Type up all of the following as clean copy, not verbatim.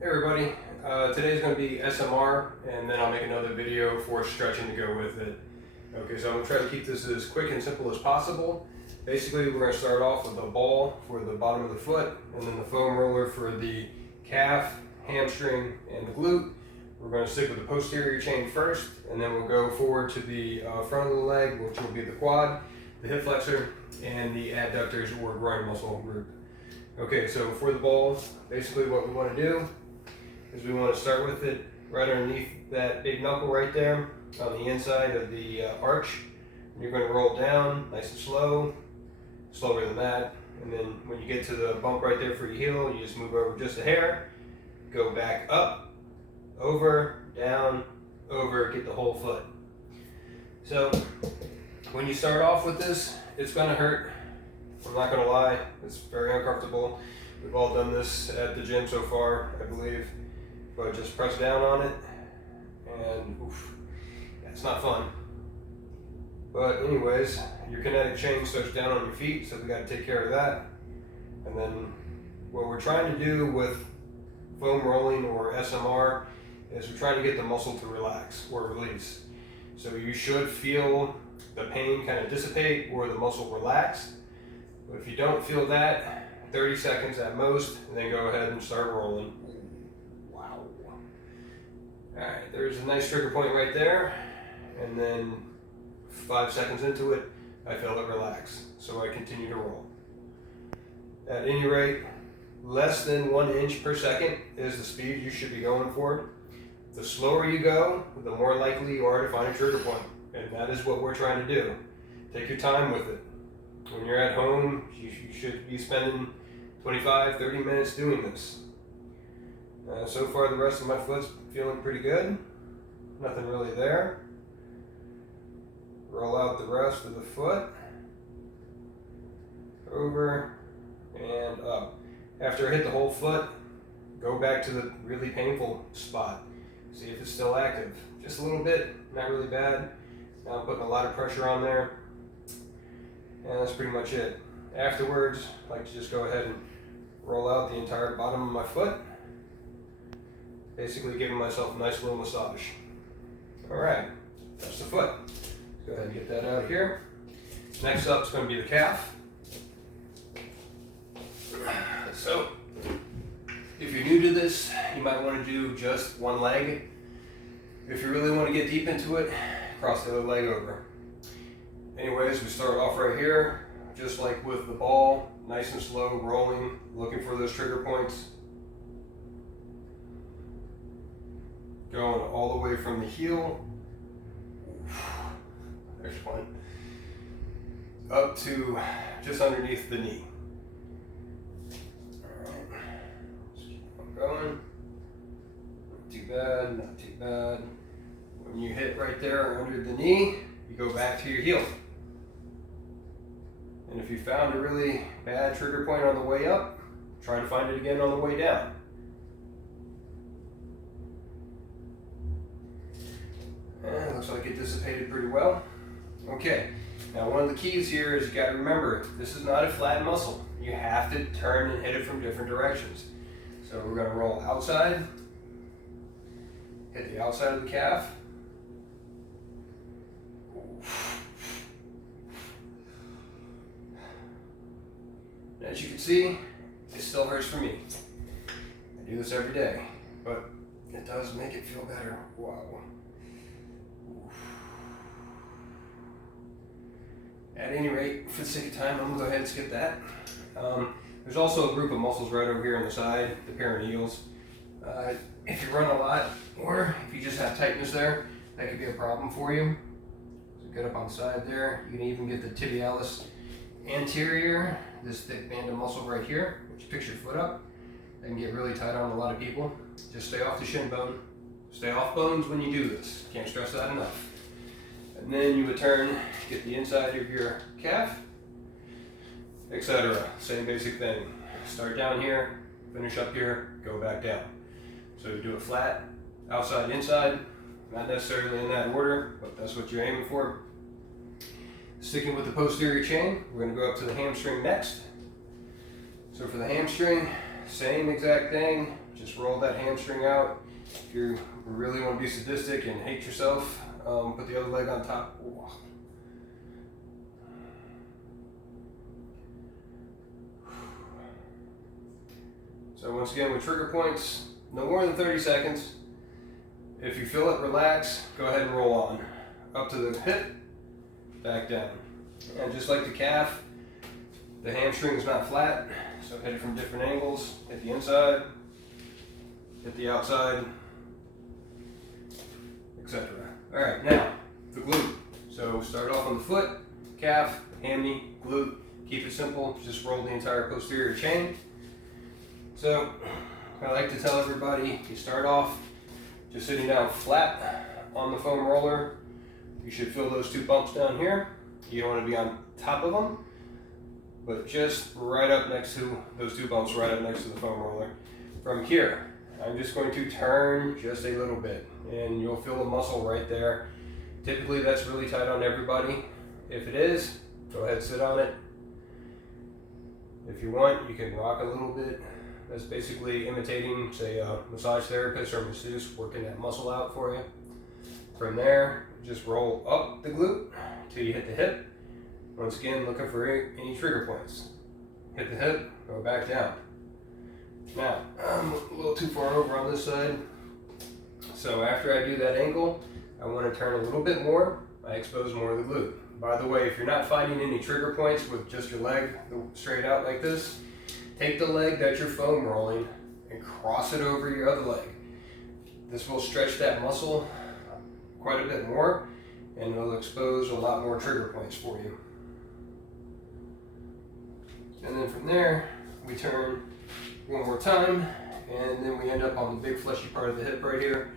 Hey everybody, today's going to be SMR, and then I'll make another video for stretching to go with it. Okay, so I'm going to try to keep this as quick and simple as possible. Basically, we're going to start off with a ball for the bottom of the foot, and then the foam roller for the calf, hamstring, and the glute. We're going to stick with the posterior chain first, and then we'll go forward to the front of the leg, which will be the quad, the hip flexor, and the adductors or groin muscle group. Okay, so for the balls, basically what we want to do is we want to start with it right underneath that big knuckle right there on the inside of the arch. And you're going to roll down nice and slow, slower than that. And then when you get to the bump right there for your heel, you just move over just a hair, go back up, over, down, over, get the whole foot. So when you start off with this, it's going to hurt. I'm not going to lie, it's very uncomfortable. We've all done this at the gym so far, I believe. But just press down on it, and oof, it's not fun. But anyways, your kinetic chain starts down on your feet, so we got to take care of that. And then what we're trying to do with foam rolling or SMR is we're trying to get the muscle to relax or release. So you should feel the pain kind of dissipate or the muscle relax. But if you don't feel that, 30 seconds at most, and then go ahead and start rolling. Wow. Alright, there's a nice trigger point right there, and then 5 seconds into it, I feel it relax, so I continue to roll. At any rate, less than 1 inch per second is the speed you should be going for. The slower you go, the more likely you are to find a trigger point, and that is what we're trying to do. Take your time with it. When you're at home, you should be spending 25-30 minutes doing this. So far, the rest of my foot's feeling pretty good. Nothing really there. Roll out the rest of the foot. Over and up. After I hit the whole foot, go back to the really painful spot. See if it's still active. Just a little bit, not really bad. Now I'm putting a lot of pressure on there. And that's pretty much it. Afterwards, I like to just go ahead and roll out the entire bottom of my foot. Basically giving myself a nice little massage. Alright, that's the foot. Let's go ahead and get that out of here. Next up is going to be the calf. So, if you're new to this, you might want to do just one leg. If you really want to get deep into it, cross the other leg over. Anyways, we start off right here, just like with the ball, nice and slow, rolling, looking for those trigger points. Going all the way from the heel, there's one, up to just underneath the knee. Alright, let's keep on going. Not too bad, not too bad. When you hit right there under the knee, you go back to your heel. And if you found a really bad trigger point on the way up, try to find it again on the way down. And looks like it dissipated pretty well. Okay, now one of the keys here is you got to remember, this is not a flat muscle. You have to turn and hit it from different directions. So we're going to roll outside, hit the outside of the calf. As you can see, it still hurts for me. I do this every day, but it does make it feel better. Wow. At any rate, for the sake of time, I'm going to go ahead and skip that. There's also a group of muscles right over here on the side, the peroneals. If you run a lot, or if you just have tightness there, that could be a problem for you. So get up on the side there. You can even get the tibialis anterior, this thick band of muscle right here, which picks your foot up. That can get really tight on a lot of people. Just stay off the shin bone. Stay off bones when you do this. Can't stress that enough. And then you would turn, get the inside of your calf, etc. Same basic thing. Start down here, finish up here, go back down. So you do it flat, outside, inside. Not necessarily in that order, but that's what you're aiming for. Sticking with the posterior chain, we're going to go up to the hamstring next. So for the hamstring, same exact thing. Just roll that hamstring out. If you really want to be sadistic and hate yourself, put the other leg on top. Ooh. So once again, with trigger points, no more than 30 seconds. If you feel it relax, go ahead and roll on. Up to the hip, back down. And just like the calf, the hamstring is not flat, so hit it from different angles. Hit the inside, hit the outside, etc. All right, now the glute. So start off on the foot, calf, hammy, glute. Keep it simple, just roll the entire posterior chain. So I like to tell everybody, you start off just sitting down flat on the foam roller. You should feel those two bumps down here. You don't want to be on top of them, but just right up next to those two bumps, right up next to the foam roller. From here, I'm just going to turn just a little bit, and you'll feel a muscle right there. Typically that's really tight on everybody. If it is, go ahead, sit on it. If you want, you can rock a little bit. That's basically imitating, say, a massage therapist or masseuse working that muscle out for you. From there, just roll up the glute till you hit the hip. Once again, looking for any trigger points. Hit the hip, go back down. Now, I'm a little too far over on this side. So after I do that ankle, I want to turn a little bit more. I expose more of the glute. By the way, if you're not finding any trigger points with just your leg straight out like this, take the leg that you're foam rolling and cross it over your other leg. This will stretch that muscle quite a bit more, and it'll expose a lot more trigger points for you. And then from there, we turn one more time, and then we end up on the big fleshy part of the hip right here.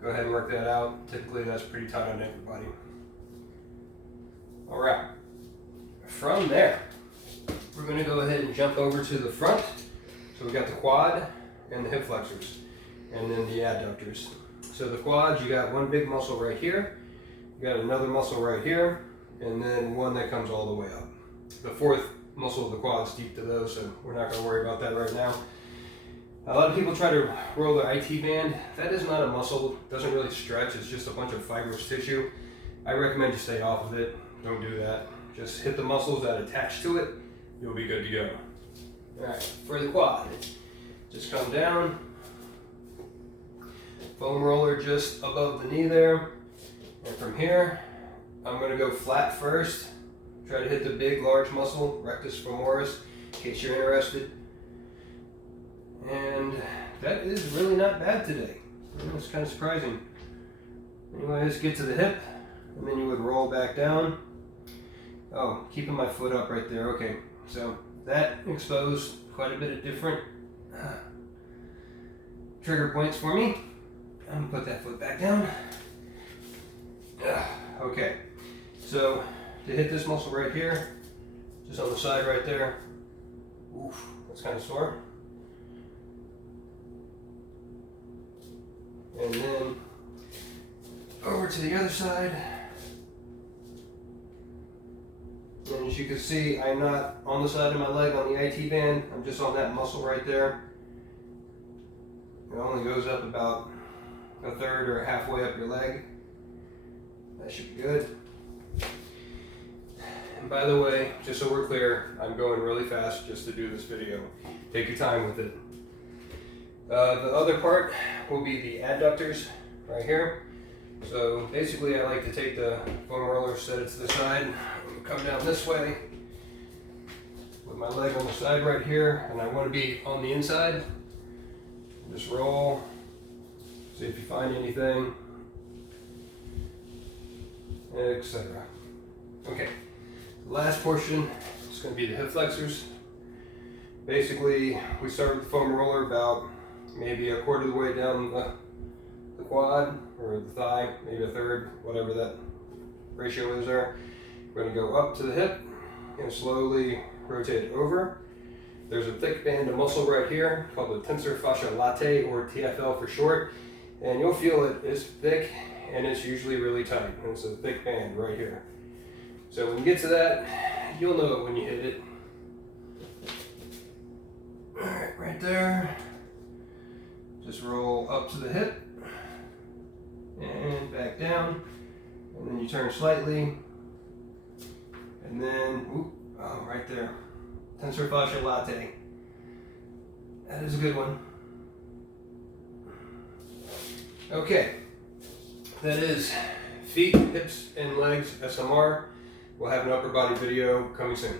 Go ahead and work that out. Typically that's pretty tight on everybody. All right, from there, we're going to go ahead and jump over to the front. So we got the quad and the hip flexors, and then the adductors. So the quads, you got one big muscle right here, you got another muscle right here, and then one that comes all the way up. The fourth muscle of the quad is deep to those, so we're not going to worry about that right now. A lot of people try to roll the IT band. That is not a muscle, it doesn't really stretch, it's just a bunch of fibrous tissue. I recommend you stay off of it, don't do that. Just hit the muscles that attach to it, you'll be good to go. All right, for the quad, just come down, foam roller just above the knee there, and from here, I'm going to go flat first. Try to hit the big, large muscle, rectus femoris, in case you're interested. And that is really not bad today. It's kind of surprising. Anyway, let's get to the hip, and then you would roll back down. Oh, keeping my foot up right there. Okay, so that exposed quite a bit of different trigger points for me. I'm gonna put that foot back down. Okay, so to hit this muscle right here, just on the side right there. Oof, that's kind of sore. And then over to the other side. And as you can see, I'm not on the side of my leg on the IT band, I'm just on that muscle right there. It only goes up about a third or halfway up your leg. That should be good. And by the way, just so we're clear, I'm going really fast just to do this video. Take your time with it. The other part will be the adductors right here. So basically I like to take the foam roller, set it to the side, come down this way with my leg on the side right here, and I want to be on the inside. Just roll, see if you find anything, etc. Okay, the last portion is going to be the hip flexors. Basically, we start with the foam roller about maybe a quarter of the way down the quad or the thigh, maybe a third, whatever that ratio is there. We're going to go up to the hip and slowly rotate it over. There's a thick band of muscle right here called the tensor fascia latae, or TFL for short, and you'll feel it is thick and it's usually really tight, and it's a thick band right here. So when you get to that, you'll know it when you hit it. All right, right right there. Just roll up to the hip and back down, and then you turn slightly, and then right there, tensor fascia latte. That is a good one. Okay, that is feet, hips, and legs SMR. We'll have an upper body video coming soon.